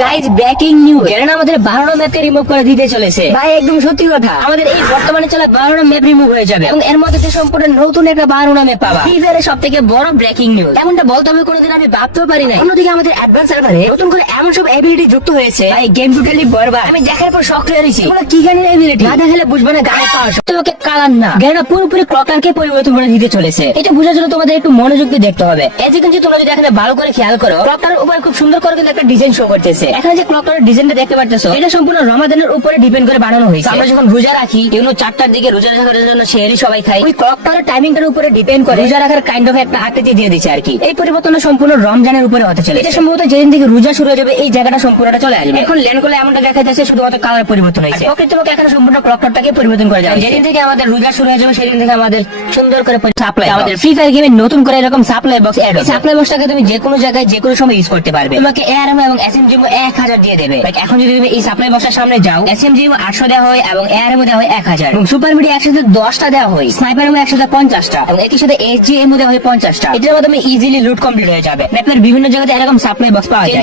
Guys breaking news, এরা আমাদের 12টা ম্যাপকে remove করে দিতে চলেছে। ভাই একদম সত্যি কথা। আমাদের এই বর্তমানে চলা 12টা ম্যাপ রিমুভ হয়ে যাবে এবং এর মধ্যে সম্পূর্ণ নতুন একটা 12টা ম্যাপ পাবা। ফ্রিফায়ারের সব থেকে বড় ব্রেকিং নিউজ, এমনটা বলতে হবে কোনোদিন আমি ভাবতেও পারি না। অন্যদিকে আমাদের অ্যাডভান্স সার্ভারে নতুন করে এমন সব এবিলিটি যুক্ত হয়েছে, ভাই গেম টোটালি বরবাদ। আমি দেখার পর শক হয়ে গেছি, এগুলো কি গানের এবিলিটি, না দেখালে বুঝবে না গানের পাওয়ার। তোমাকে কালার না, গানটা পুরোপুরি ক্লকারকে পরিবর্তন করে দিতে চলেছে। এটা বোঝার জন্য তোমাদের একটু মনোযোগ দিয়ে দেখতে হবে। এতে কিন্তু তোমরা যদি এখানে ভালো করে খেয়াল করো, ক্লকারের উপর খুব সুন্দর করে কিন্তু একটা ডিজাইন শো করতেছে। এখানে যে ক্লকারের ডিজাইনটা দেখতে পাচ্ছ, এটা সম্পূর্ণ রমাদানের উপরে ডিপেন্ড করে বানানো হয়েছে। আমরা যখন রোজা রাখি, এগুলো 4টার দিকে রোজা রাখার জন্য সেহরি সবাই খাই, ওই ক্লকারের টাইমিংটার উপরে ডিপেন্ড করে রোজা রাখার কাইন্ড অফ একটা আকৃতি দিয়ে দিচ্ছে আর কি। এই পরিবর্তনটা সম্পূর্ণ রমজানের উপরে হতে চলে। এটা সম্ভবত যেদিন থেকে রোজা শুরু হয়ে যাবে, এই জায়গাটা সম্পূর্ণটা চলে আসবে। এখন ল্যান্ড করলে এমনটা দেখা যাচ্ছে শুধুমাত্র কালার পরিবর্তন হয়েছে। প্রকৃতপক্ষে এখানে সম্পূর্ণ ক্লকারটাকে পরিবর্তন করা যায়। যেদিন থেকে আমাদের রোজা শুরু হয়ে যাবে, সেদিন থেকে আমাদের সুন্দর করে সাপ্লাই, আমাদের ফ্রি ফায়ার গেমে নতুন করে এরকম সাপ্লাই বক্স এড হবে। সাপ্লাই বক্সটাকে তুমি যে কোনো জায়গায় যে কোনো সময় ইউজ করতে পারবে। তোমাকে এআরএম এবং এসএমজি 1000 দিয়ে দেবে। এখন যদি তুমি এই সাপ্লাই বক্সের সামনে যাও, এসএমজি 800 দেওয়া হয় এবং এআরএম দেওয়া হয় 1000 এবং সুপার মিডি একসাথে 10টা দেওয়া হয়, স্নাইপার 150টা এবং একই সাথে এসজিএম দেওয়া হয় 50টা। এটার মাধ্যমে ইজিলি লুট কমপ্লিট হয়ে যাবে। ম্যাপের বিভিন্ন জায়গাতে এরকম সাপ্লাই বক্স পাওয়া যায়।